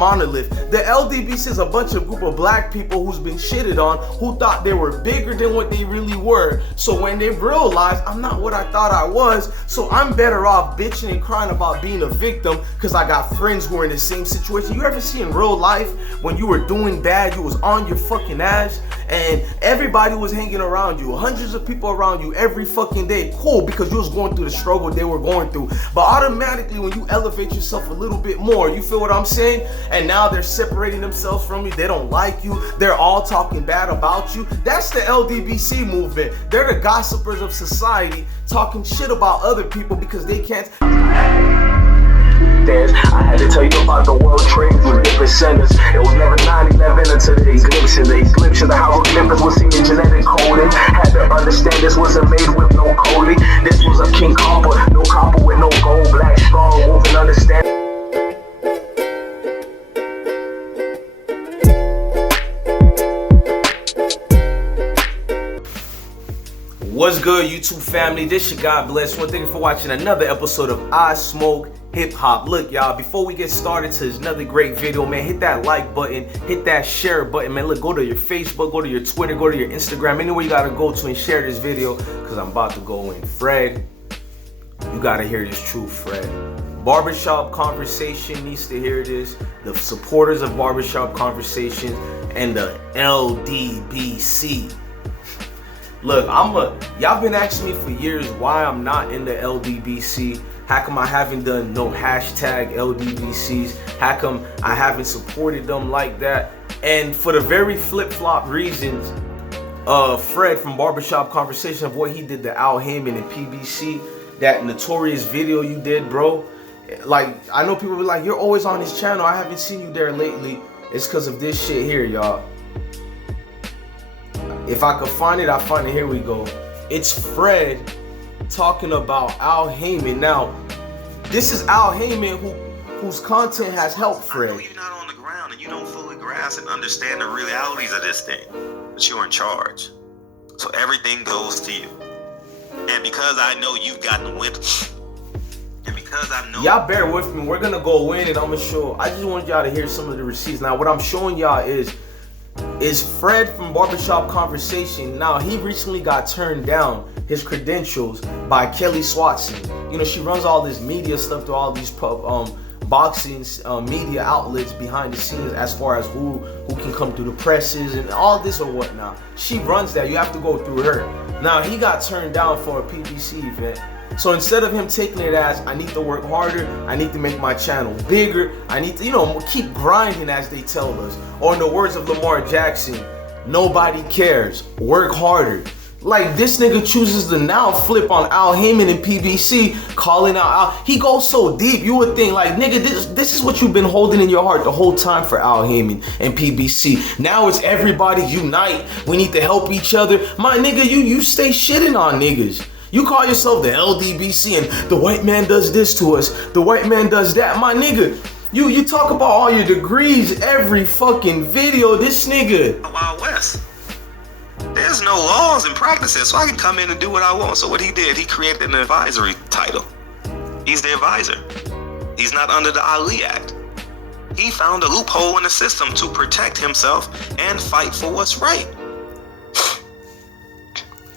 monolith. The LDBC is a bunch of group of black people who's been shitted on, who thought they were bigger than what they really were. So when they realized I'm not what I thought I was, so I'm better off bitching and crying about being a victim because I got friends who are in the same situation. You ever see in real life when you were doing bad, you was on your fucking ass and everybody was hanging around you, hundreds of people around you every fucking day? Cool, because you was going through the struggle they were going through. But automatically when you elevate yourself a little bit more, you feel what I'm saying? And now they're separating themselves from you. They don't like you. They're all talking bad about you. That's the LDBC movement. They're the gossipers of society talking shit about other people because they can't. I had to tell you about the world trade with different centers. It was never 9/11 until the eclipse of the hieroglyphics was seeing genetic coding. Had to understand this wasn't made with no Coley. This was a king copper, no copper with no gold. Black strong, moving, understand. What's good, YouTube family? This your God Bless one. Thank you for watching another episode of IsmokeHiphop. Look, y'all, before we get started to another great video, man, hit that like button, hit that share button, man. Look, go to your Facebook, go to your Twitter, go to your Instagram, anywhere you gotta go to and share this video, because I'm about to go in. Fred, you gotta hear this truth, Fred. Barbershop Conversation needs to hear this. The supporters of Barbershop Conversations and the LDBC. Look, y'all been asking me for years why I'm not in the LDBC. How come I haven't done no hashtag LDBCs? How come I haven't supported them like that? And for the very flip-flop reasons, Fred from Barbershop Conversation of what he did to Al Haymon and PBC, that notorious video you did, bro. Like, I know people be like, you're always on his channel. I haven't seen you there lately. It's because of this shit here, y'all. If I could find it, I'll find it. Here we go. It's Fred talking about Al Haymon. Now, this is Al Haymon whose content has helped Fred. I know you're not on the ground and you don't fully grasp and understand the realities of this thing, but you're in charge. So everything goes to you. And because I know you've gotten the whip, and because I know... Y'all bear with me. We're going to go in and I'm going to show... I just want y'all to hear some of the receipts. Now, what I'm showing y'all is Fred from Barbershop Conversation. Now, he recently got turned down his credentials by Kelly Swanson. You know, she runs all this media stuff to all these boxing media outlets behind the scenes as far as who can come through the presses and all this or whatnot. She runs that. You have to go through her. Now, he got turned down for a PBC event. So instead of him taking it as, I need to work harder, I need to make my channel bigger, I need to, you know, keep grinding as they tell us. Or in the words of Lamar Jackson, nobody cares, work harder. Like, this nigga chooses to now flip on Al Haymon and PBC, calling out Al. He goes so deep, you would think like, nigga, this is what you've been holding in your heart the whole time for Al Haymon and PBC. Now it's everybody unite, we need to help each other. My nigga, you stay shitting on niggas. You call yourself the LDBC and the white man does this to us, the white man does that. My nigga, you talk about all your degrees every fucking video. This nigga. Wild West. There's no laws and practices, so I can come in and do what I want. So what he did, he created an advisory title. He's the advisor. He's not under the Ali Act. He found a loophole in the system to protect himself and fight for what's right.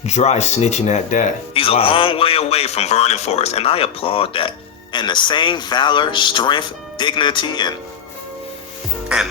Dry snitching at that. He's a long way away from Vernon Forrest, and I applaud that. And the same valor, strength, dignity, and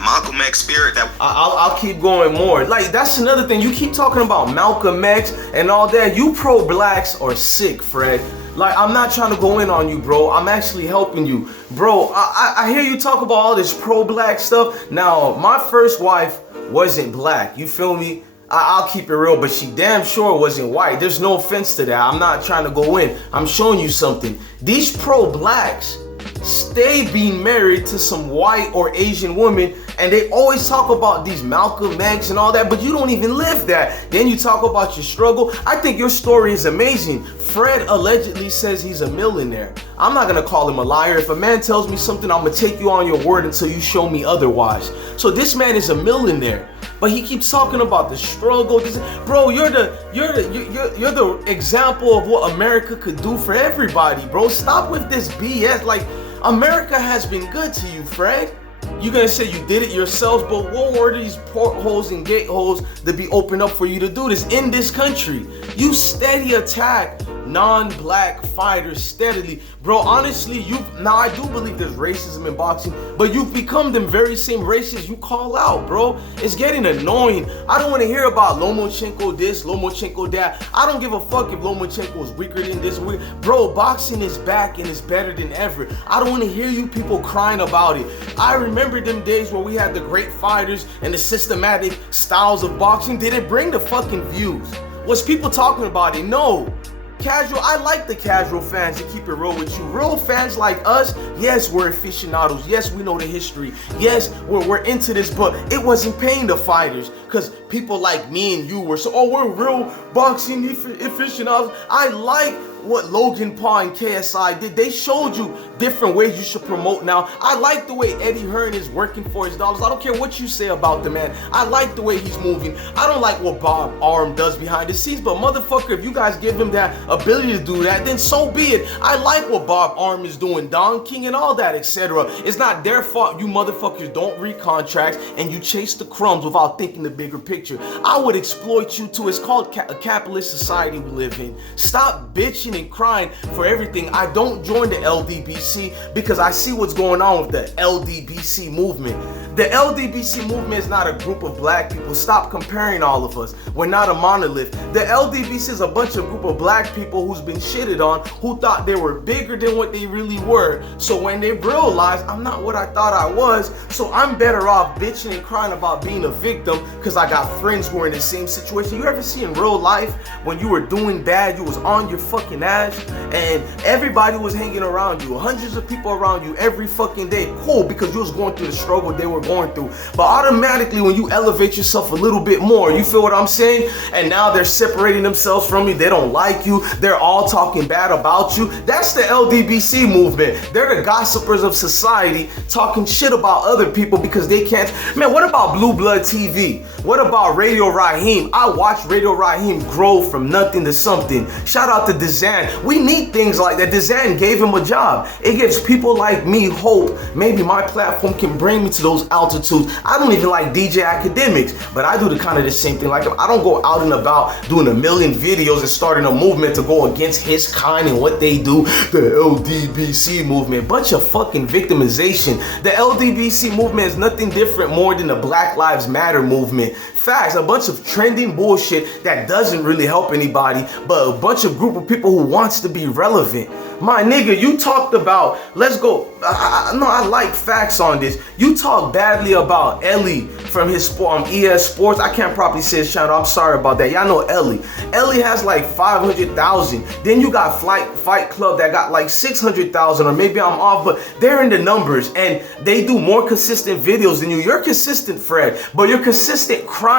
Malcolm X spirit that... I'll keep going more. Like, that's another thing. You keep talking about Malcolm X and all that. You pro-blacks are sick, Fred. Like, I'm not trying to go in on you, bro. I'm actually helping you. Bro, I hear you talk about all this pro-black stuff. Now, my first wife wasn't black. You feel me? I'll keep it real, but she damn sure wasn't white. There's no offense to that. I'm not trying to go in. I'm showing you something. These pro-blacks stay being married to some white or Asian women, and they always talk about these Malcolm X and all that, but you don't even live that. Then you talk about your struggle. I think your story is amazing. Fred allegedly says he's a millionaire. I'm not gonna call him a liar. If a man tells me something, I'm gonna take you on your word until you show me otherwise. So this man is a millionaire. But he keeps talking about the struggle. Bro, you're the example of what America could do for everybody, bro. Stop with this BS. Like, America has been good to you, Fred. you're gonna say you did it yourselves, but what were these portholes and gateholes to be opened up for you to do this in this country? You steady attack non-black fighters steadily. Bro, honestly, now I do believe there's racism in boxing, but you've become them very same racists you call out, bro. It's getting annoying. I don't want to hear about Lomachenko this, Lomachenko that. I don't give a fuck if Lomachenko is weaker than this. Bro, boxing is back and it's better than ever. I don't want to hear you people crying about it. I remember them days where we had the great fighters and the systematic styles of boxing. Did it bring the fucking views? Was people talking about it? No. Casual, I like the casual fans to keep it real with you. Real fans like us, yes, we're aficionados. Yes, we know the history. Yes, we're into this, but it wasn't paying the fighters because people like me and you were we're real boxing aficionados. I like what Logan Paul and KSI did. They showed you different ways you should promote now. I like the way Eddie Hearn is working for his dollars. I don't care what you say about the man. I like the way he's moving. I don't like what Bob Arum does behind the scenes, but motherfucker, if you guys give him that ability to do that, then so be it. I like what Bob Arum is doing, Don King and all that, etc. It's not their fault you motherfuckers don't read contracts and you chase the crumbs without thinking the bigger picture. I would exploit you too. It's called a capitalist society we live in. Stop bitching and crying for everything. I don't join the LDBC because I see what's going on with the LDBC movement. The LDBC movement is not a group of black people. Stop comparing all of us. We're not a monolith. The LDBC is a bunch of group of black people who's been shitted on, who thought they were bigger than what they really were. So when they realized I'm not what I thought I was, so I'm better off bitching and crying about being a victim because I got friends who are in the same situation. You ever see in real life when you were doing bad, you was on your fucking ass and everybody was hanging around you, hundreds of people around you every fucking day? Cool, because you was going through the struggle they were going through. But automatically when you elevate yourself a little bit more, you feel what I'm saying? And now they're separating themselves from you. They don't like you. They're all talking bad about you. That's the LDBC movement. They're the gossipers of society talking shit about other people because they can't. Man, what about Blue Blood TV? What about Radio Raheem? I watched Radio Raheem grow from nothing to something. Shout out to Dezan. We need things like that. Dezan gave him a job. It gives people like me hope. Maybe my platform can bring me to those altitudes. I don't even like DJ Academics, but I do the kind of the same thing like him. I don't go out and about doing a million videos and starting a movement to go against his kind and what they do. The LDBC movement, bunch of fucking victimization. The LDBC movement is nothing different more than the Black Lives Matter movement. Facts, a bunch of trending bullshit that doesn't really help anybody, but a bunch of group of people who wants to be relevant. My nigga, you talked about, let's go, I like facts on this. You talk badly about Ellie from his ES Sports. I can't properly say his channel, I'm sorry about that. Y'all know Ellie. Ellie has like 500,000. Then you got Fight Club that got like 600,000, or maybe I'm off, but they're in the numbers and they do more consistent videos than you. You're consistent, Fred, but you're consistent crying.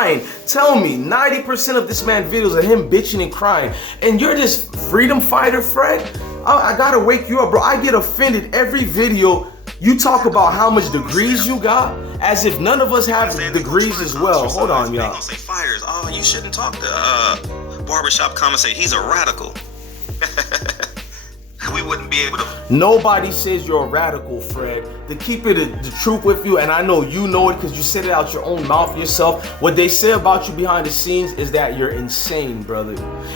Tell me, 90% of this man's videos are him bitching and crying, and you're this freedom fighter, Fred? I gotta wake you up, bro. I get offended every video you talk about how much degrees you got, as if none of us have degrees as well. Hold on, y'all. They gonna say fires. Oh, you shouldn't talk to Barbershop Conversations. He's a radical. We wouldn't be able to. Nobody says you're a radical, Fred. To keep it the truth with you, and I know you know it because you said it out your own mouth yourself, what they say about you behind the scenes is that you're insane, brother.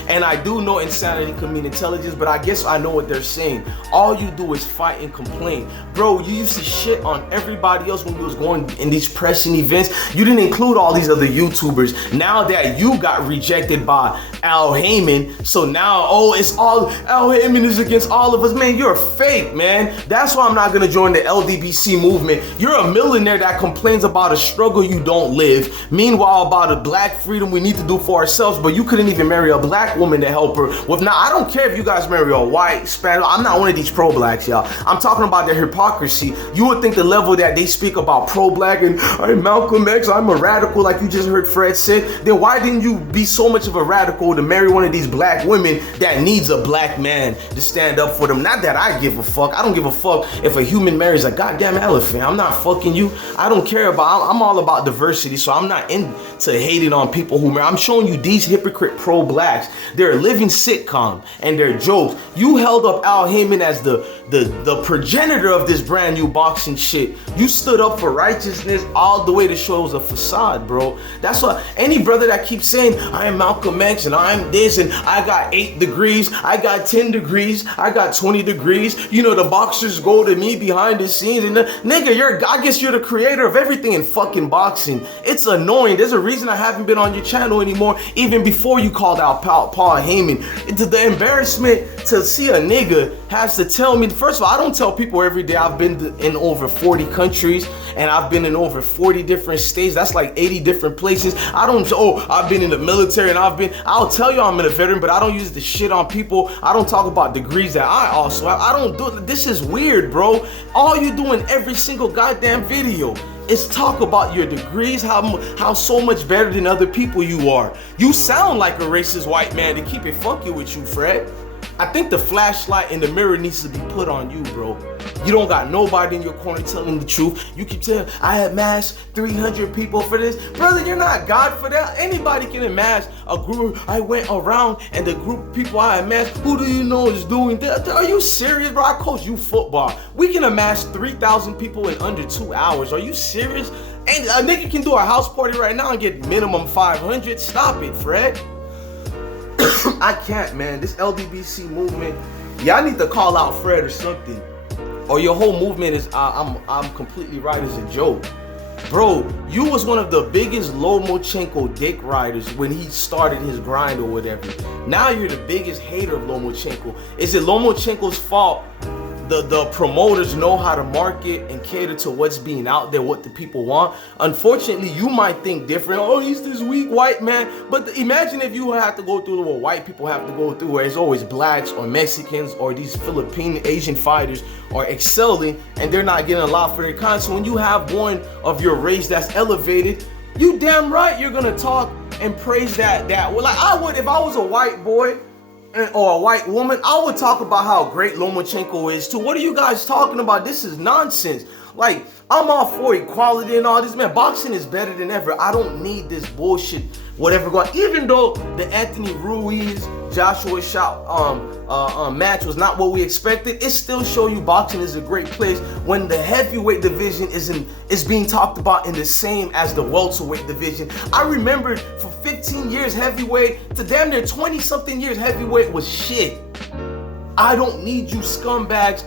And I do know insanity can mean intelligence, but I guess I know what they're saying. All you do is fight and complain. Bro, you used to shit on everybody else when you was going in these pressing events. You didn't include all these other YouTubers. Now that you got rejected by Haymon, so now, oh, it's all, Haymon is against all of us. Man, you're fake, man. That's why I'm not gonna join the LDBC movement. You're a millionaire that complains about a struggle you don't live. Meanwhile, about a black freedom we need to do for ourselves, but you couldn't even marry a black woman to help her with. Now, I don't care if you guys marry a white, Spanish. I'm not one of these pro-blacks, y'all. I'm talking about their hypocrisy. You would think the level that they speak about pro-black and I'm Malcolm X, I'm a radical, like you just heard Fred said, then why didn't you be so much of a radical to marry one of these black women that needs a black man to stand up for them? Not that I give a fuck. I don't give a fuck if a human marries a guy. goddamn elephant. I'm not fucking you. I don't care about, I'm all about diversity, so I'm not into hating on people who, I'm showing you these hypocrite pro-blacks. They're a living sitcom and they're jokes. You held up Al Haymon as the progenitor of this brand new boxing shit. You stood up for righteousness all the way to show it was a facade, bro. That's why any brother that keeps saying, I am Malcolm X and I'm this and I got 8 degrees, I got 10 degrees, I got 20 degrees. You know, the boxers go to me behind the scenes and nigga, I guess you're the creator of everything in fucking boxing. It's annoying. There's a reason I haven't been on your channel anymore, even before you called out Paul Haymon. The embarrassment to see a nigga has to tell me, first of all, I don't tell people every day I've been in over 40 countries and I've been in over 40 different states. That's like 80 different places. I don't, I've been in the military and I'll tell you I'm a veteran, but I don't use the shit on people. I don't talk about degrees that I also have. I don't do it. This is weird, bro. All you do in every single goddamn video is talk about your degrees, how so much better than other people you are. You sound like a racist white man to keep it funky with you, Fred. I think the flashlight in the mirror needs to be put on you, bro. You don't got nobody in your corner telling the truth. You keep telling, I have masked 300 people for this. Brother, you're not God for that. Anybody can amass a group. I went around and the group of people I amassed, who do you know is doing that? Are you serious, bro? I coach you football. We can amass 3,000 people in under 2 hours. Are you serious? And a nigga can do a house party right now and get minimum 500. Stop it, Fred. I can't, man. This LDBC movement, y'all need to call out Fred or something, or your whole movement is I'm completely right as a joke. Bro, you was one of the biggest Lomachenko dick riders when he started his grind or whatever. Now you're the biggest hater of Lomachenko. Is it Lomachenko's fault? The promoters know how to market and cater to what's being out there, what the people want. Unfortunately, you might think different. Oh, he's this weak white man. But imagine if you have to go through what white people have to go through, where it's always blacks or Mexicans or these Philippine Asian fighters are excelling and they're not getting a lot for their content. So when you have one of your race that's elevated, you damn right you're gonna talk and praise that. Well, like I would if I was a white boy or a white woman, I would talk about how great Lomachenko is too. What are you guys talking about? This is nonsense. Like, I'm all for equality and all this, man. Boxing is better than ever. I don't need this bullshit, whatever going. Even though the Anthony Ruiz, Joshua match was not what we expected, it still show you boxing is a great place when the heavyweight division is being talked about in the same as the welterweight division. I remembered for 15 years heavyweight to damn near 20 something years heavyweight was shit. I don't need you scumbags.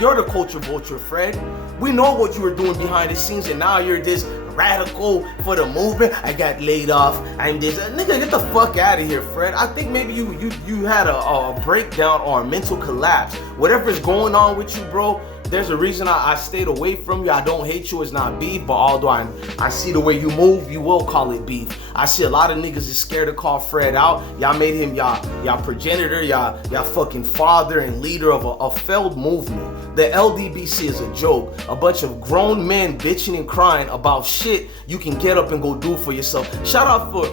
You're the culture vulture, Fred. We know what you were doing behind the scenes, and now you're this radical for the movement. I got laid off. I'm this. Nigga, get the fuck out of here, Fred. I think maybe you had a breakdown or a mental collapse. Whatever is going on with you, bro, there's a reason I stayed away from you. I don't hate you, it's not beef, but although I see the way you move, you will call it beef. I see a lot of niggas is scared to call Fred out. Y'all made him y'all progenitor, y'all fucking father and leader of a failed movement. The LDBC is a joke. A bunch of grown men bitching and crying about shit you can get up and go do for yourself. Shout out for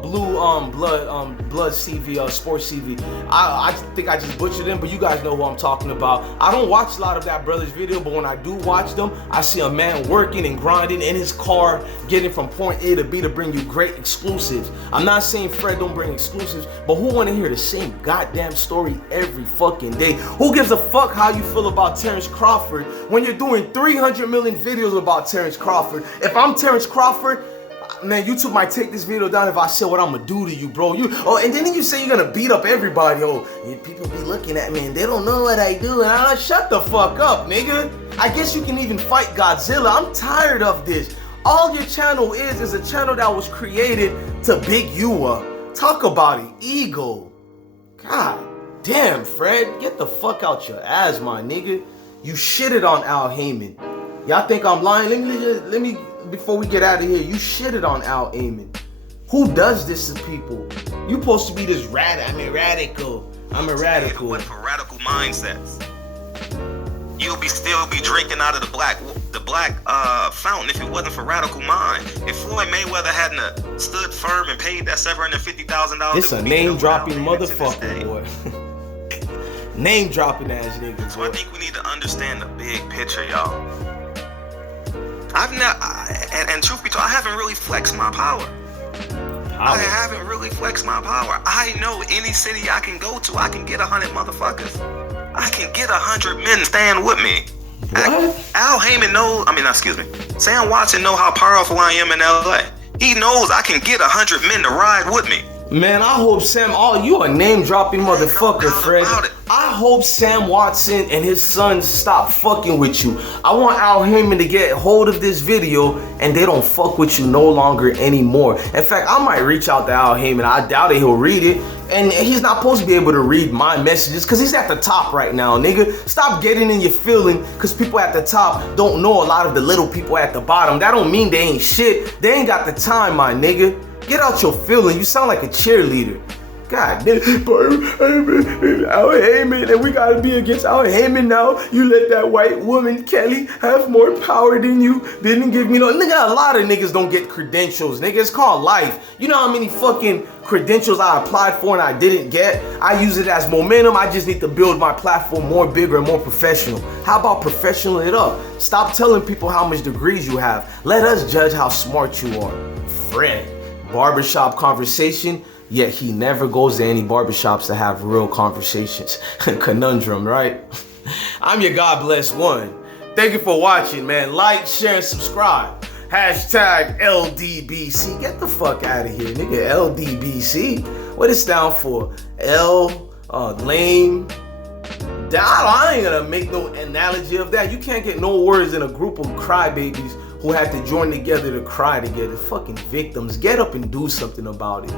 Blue Blood CV, Sports CV. I think I just butchered him, but you guys know who I'm talking about. I don't watch a lot of that brother's video, but when I do watch them, I see a man working and grinding in his car, getting from point A to B to bring you great exclusives. I'm not saying Fred don't bring exclusives, but who want to hear the same goddamn story every fucking day? Who gives a fuck how you feel about Terrence Crawford when you're doing 300 million videos about Terrence Crawford? If I'm Terrence Crawford, man, YouTube might take this video down if I say what I'm gonna do to you, bro. And then you say you're gonna beat up everybody. People be looking at me and they don't know what I do. And I'm like, shut the fuck up, nigga. I guess you can even fight Godzilla. I'm tired of this. All your channel is a channel that was created to big you up. Talk about it, ego. God damn, Fred, get the fuck out your ass, my nigga. You shitted on Al Haymon. Y'all think I'm lying? Let me, before we get out of here, you shitted on Al Haymon. Who does this to people? You supposed to be this radical. I'm a radical. What for radical mindsets? You'll still be drinking out of the black fountain if it wasn't for radical mind. If Floyd Mayweather hadn't stood firm and paid that $750,000, it's a name dropping motherfucker, boy. Name dropping ass nigga. So I think we need to understand the big picture, y'all. And truth be told, I haven't really flexed my power. I haven't really flexed my power. I know any city I can go to, I can get 100 motherfuckers. I can get 100 men stand with me. Al Haymon knows, Sam Watson know how powerful I am in LA. He knows I can get 100 men to ride with me. Man, I hope you a name dropping motherfucker, Fred. I hope Sam Watson and his sons stop fucking with you. I want Al Haymon to get hold of this video and they don't fuck with you no longer anymore. In fact, I might reach out to Al Haymon. I doubt it he'll read it. And he's not supposed to be able to read my messages because he's at the top right now, nigga. Stop getting in your feeling because people at the top don't know a lot of the little people at the bottom. That don't mean they ain't shit. They ain't got the time, my nigga. Get out your feeling. You sound like a cheerleader. God damn, Al Haymon, and we gotta be against Al Haymon now. You let that white woman, Kelly, have more power than you. Didn't give me no. Nigga, a lot of niggas don't get credentials, nigga. It's called life. You know how many fucking credentials I applied for and I didn't get? I use it as momentum. I just need to build my platform more bigger and more professional. How about professional it up? Stop telling people how much degrees you have. Let us judge how smart you are. Fred, Barbershop Conversation. Yet he never goes to any barbershops to have real conversations. Conundrum, right? I'm your God bless one. Thank you for watching, man. Like, share, and subscribe. Hashtag LDBC. Get the fuck out of here, nigga. LDBC. What is down for? Lame. I ain't gonna make no analogy of that. You can't get no words in a group of crybabies who have to join together to cry together. Fucking victims. Get up and do something about it.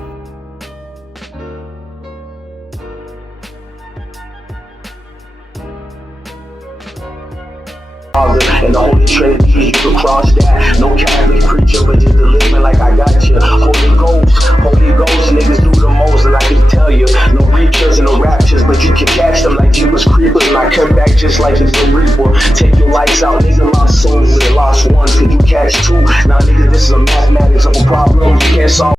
And the Holy Trinity, you can cross that. No Catholic preacher, but just a living like I got you. Holy Ghost, niggas do the most, and I can tell you. No reachers and no raptures, but you can catch them like Jeepers Creepers, and I come back just like the Reaper. Take your lights out, nigga, lost souls, and lost ones. Could you catch two? Now, nigga, this is a mathematics of a problem you can't solve.